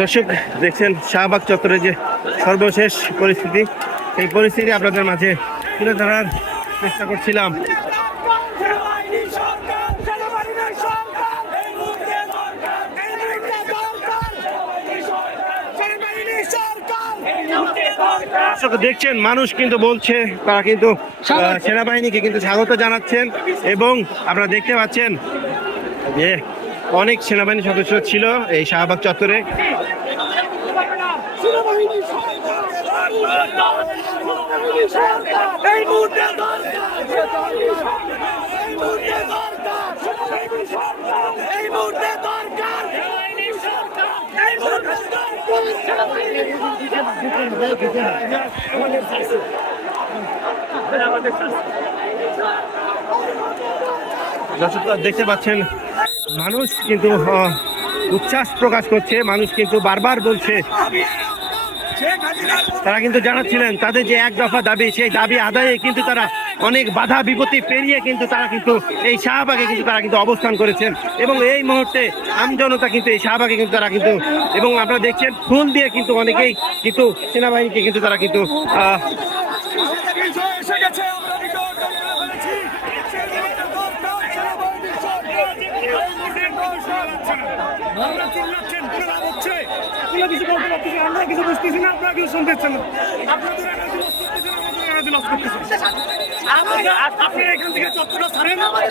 দর্শক, দেখছেন শাহবাগ চত্বরে যে সর্বশেষ পরিস্থিতি, এই পরিস্থিতি আপনাদের মাঝে তুলে ধরার চেষ্টা করছিলাম। দেখছেন, মানুষ কিন্তু বলছে, তারা কিন্তু সেনাবাহিনীকে কিন্তু স্বাগত জানাচ্ছেন এবং আপনারা দেখতে পাচ্ছেন যে অনেক সেনাবাহিনী সদস্য ছিল এই শাহবাগ চত্বরে। দেখতে পাচ্ছেন মানুষ কিন্তু উচ্ছ্বাস প্রকাশ করছে মানুষ কিন্তু বারবার বলছে। তারা কিন্তু জানাচ্ছিলেন তাদের যে এক দফা দাবি সেই দাবি আদায়ে কিন্তু তারা অনেক বাধা বিপত্তি পেরিয়ে কিন্তু তারা কিন্তু এই শাহবাগে কিন্তু তারা কিন্তু অবস্থান করেছেন। এবং এই মুহূর্তে আমজনতা কিন্তু এই শাহবাগে কিন্তু তারা কিন্তু এবং আপনারা দেখছেন ফুল দিয়ে কিন্তু অনেকেই কিন্তু সেনাবাহিনীকে কিন্তু তারা কিন্তু আহ, চিল্লাচ্ছেন ওনারা হচ্ছে। ওনারা কিছু বলতে পারতেছেন আমরা কিছু বুঝতেছি না, আপনারা কিছু শুনতেছেন না। আপনাদের এনার্জি আপনি এখান থেকে চক্করটা ছাড়েন। আমাদের